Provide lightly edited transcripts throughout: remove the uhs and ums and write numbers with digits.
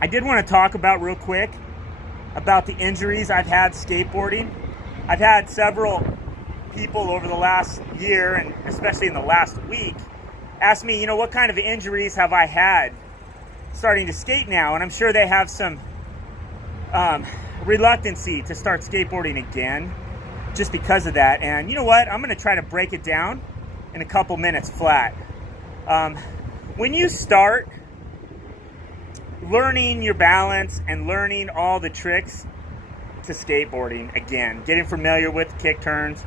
I did want to talk about real quick about the injuries I've had skateboarding. I've had several people over the last year, and especially in the last week, ask me, what kind of injuries have I had starting to skate now? And I'm sure they have some reluctancy to start skateboarding again just because of that. And you know what? I'm going to try to break it down in a couple minutes flat. When you start learning your balance and learning all the tricks to skateboarding again, getting familiar with kick turns,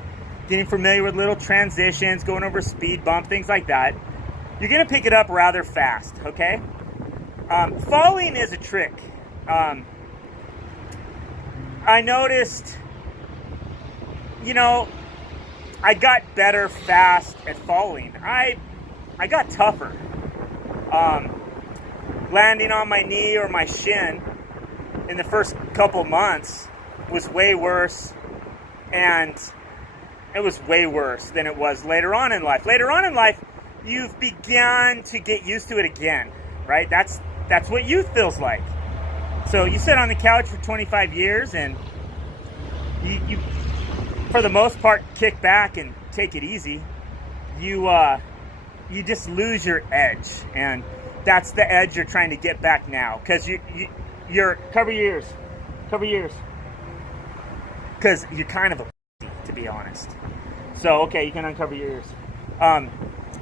getting familiar with little transitions, going over speed bump, things like that, you're going to pick it up rather fast, okay? Falling is a trick. I noticed, I got better fast at falling. I got tougher. Landing on my knee or my shin in the first couple months was way worse, and it was way worse than it was later on in life. Later on in life, you've begun to get used to it again, right? That's what youth feels like. So you sit on the couch for 25 years and you for the most part kick back and take it easy. You just lose your edge, and that's the edge you're trying to get back now, because you're cover your ears, because you're kind of a to be honest. So okay, you can uncover your ears.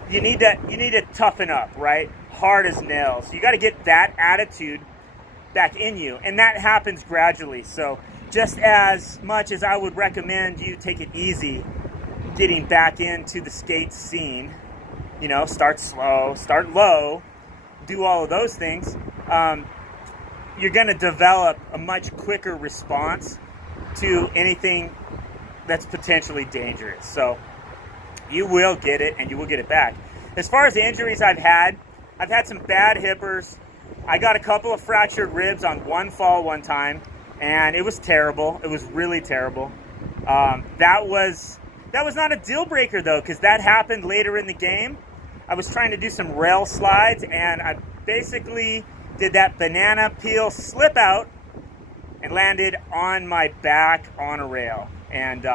You need to toughen up, right? Hard as nails. You got to get that attitude back in you, and that happens gradually. So just as much as I would recommend you take it easy getting back into the skate scene, start slow, start low, do all of those things, you're going to develop a much quicker response to anything that's potentially dangerous. So you will get it, and you will get it back. As far as the injuries I've had some bad hippers. I got a couple of fractured ribs on one fall one time, and it was terrible. It was really terrible. That was not a deal breaker though, because that happened later in the game. I was trying to do some rail slides, and I basically did that banana peel slip out and landed on my back on a rail. And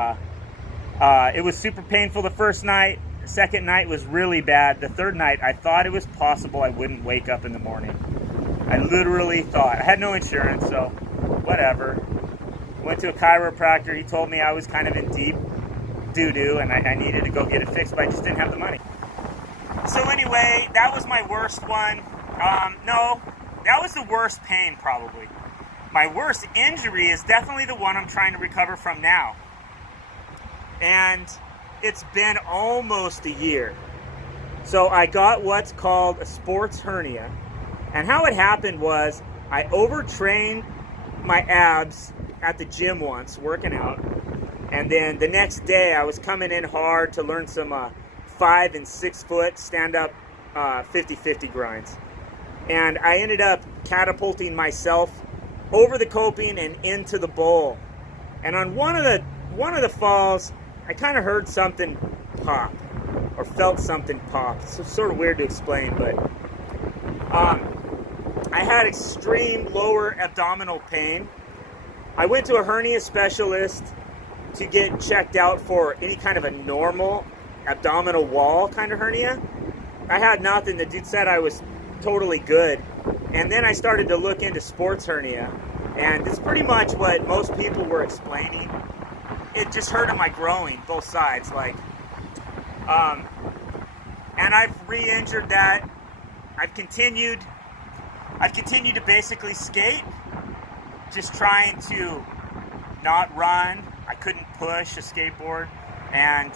it was super painful the first night. The second night was really bad. The third night, I thought it was possible I wouldn't wake up in the morning. I literally thought. I had no insurance, so whatever. Went to a chiropractor. He told me I was kind of in deep doo-doo, and I needed to go get it fixed, but I just didn't have the money. So anyway, that was my worst one. No, that was the worst pain probably. My worst injury is definitely the one I'm trying to recover from now. And it's been almost a year. So I got what's called a sports hernia. And how it happened was I overtrained my abs at the gym once, working out. And then the next day I was coming in hard to learn some 5 and 6 foot stand-up 50-50 grinds. And I ended up catapulting myself over the coping and into the bowl. And on one of the falls, I kind of heard something pop, or felt something pop. It's sort of weird to explain, but I had extreme lower abdominal pain. I went to a hernia specialist to get checked out for any kind of a normal abdominal wall kind of hernia. I had nothing. The dude said I was totally good. And then I started to look into sports hernia, and it's pretty much what most people were explaining. It just hurt in my groin, both sides, and I've re-injured that. I've continued to basically skate, just trying to not run. I couldn't push a skateboard, and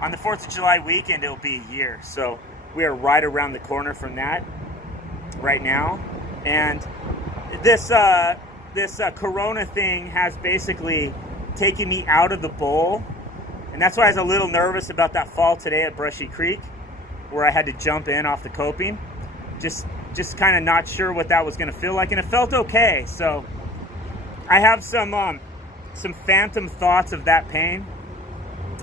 on the 4th of July weekend, it'll be a year. So we are right around the corner from that right now. And this Corona thing has basically taken me out of the bowl. And that's why I was a little nervous about that fall today at Brushy Creek, where I had to jump in off the coping. Just kind of not sure what that was going to feel like, and it felt okay. So I have some phantom thoughts of that pain,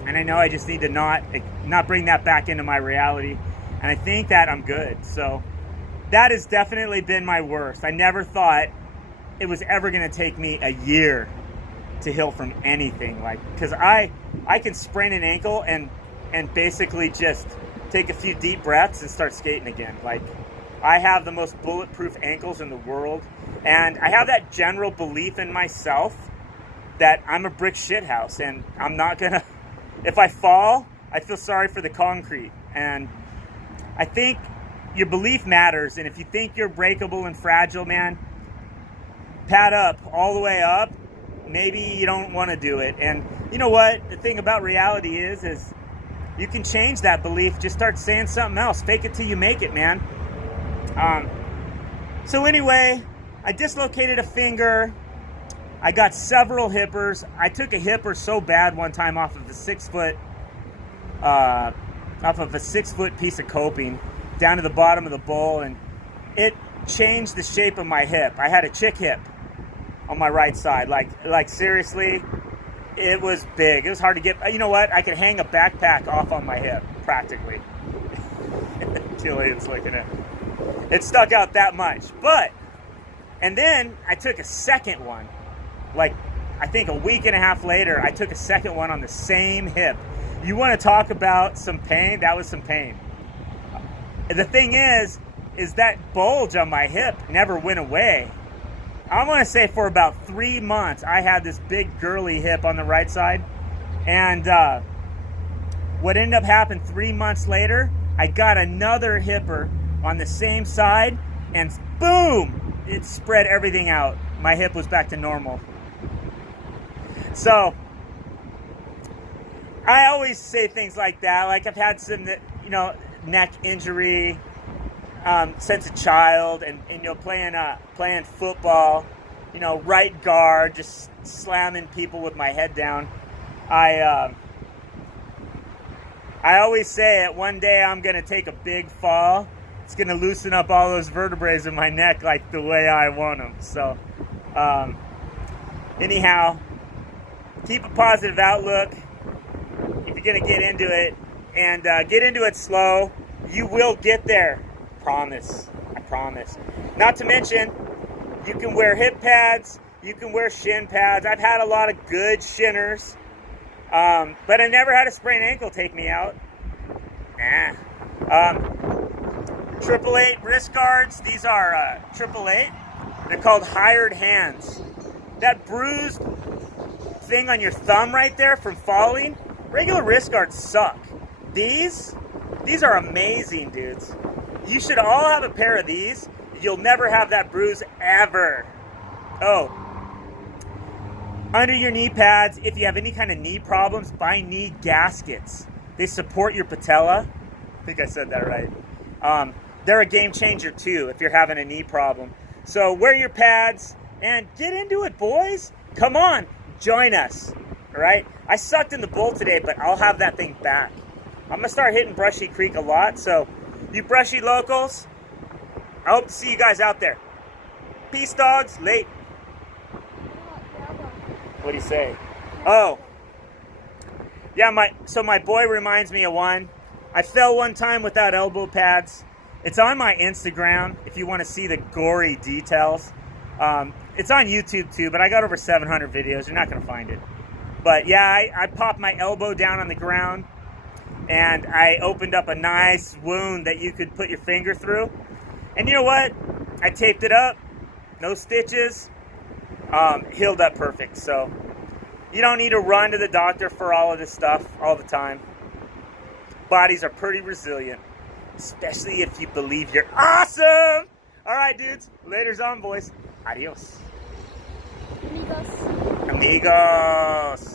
and I know I just need to not bring that back into my reality. And I think that I'm good. So that has definitely been my worst. I never thought it was ever going to take me a year to heal from anything. Like, because I can sprain an ankle and basically just take a few deep breaths and start skating again. Like, I have the most bulletproof ankles in the world, and I have that general belief in myself that I'm a brick shithouse, and I'm not gonna, if I fall, I feel sorry for the concrete. And I think your belief matters, and if you think you're breakable and fragile, man, pad up all the way up. Maybe you don't want to do it. And you know what? The thing about reality is you can change that belief. Just start saying something else. Fake it till you make it, man. So anyway, I dislocated a finger. I got several hippers. I took a hipper so bad one time off of a 6 foot piece of coping down to the bottom of the bowl, and it changed the shape of my hip. I had a chick hip on my right side. Like seriously, it was big. It was hard to get. You know what? I could hang a backpack off on my hip practically. Julian's looking at it. It stuck out that much. And then I took a second one. Like, I think a week and a half later, I took a second one on the same hip. You want to talk about some pain? That was some pain. The thing is that bulge on my hip never went away. I want to say for about 3 months, I had this big girly hip on the right side. And what ended up happening 3 months later, I got another hipper on the same side, and boom, it spread everything out. My hip was back to normal. So I always say things like that. Like, I've had some, neck injury since a child, and playing football, right guard, just slamming people with my head down. I always say it, one day I'm going to take a big fall. It's going to loosen up all those vertebrae in my neck like the way I want them. So, anyhow, keep a positive outlook if you're going to get into it, and get into it slow. You will get there. Promise. I promise. Not to mention, you can wear hip pads. You can wear shin pads. I've had a lot of good shinners, but I never had a sprained ankle take me out. Nah. 888 wrist guards. These are 888. They're called hired hands. That bruised thing on your thumb right there from falling, regular wrist guards suck. These are amazing, dudes. You should all have a pair of these. You'll never have that bruise ever. Oh, under your knee pads, if you have any kind of knee problems, buy knee gaskets. They support your patella. I think I said that right. They're a game changer too if you're having a knee problem. So wear your pads and get into it, boys. Come on, join us. All right? I sucked in the bowl today, but I'll have that thing back. I'm going to start hitting Brushy Creek a lot, so you Brushy locals, I hope to see you guys out there. Peace, dogs. Late. What do you say? Oh. Yeah, my boy reminds me of one. I fell one time without elbow pads. It's on my Instagram if you want to see the gory details. It's on YouTube too, but I got over 700 videos. You're not going to find it. But yeah, I popped my elbow down on the ground, and I opened up a nice wound that you could put your finger through. And you know what? I taped it up. No stitches. Healed up perfect. So you don't need to run to the doctor for all of this stuff all the time. Bodies are pretty resilient, especially if you believe you're awesome. All right, dudes. Later's on, boys. Adios. Amigos. Amigos.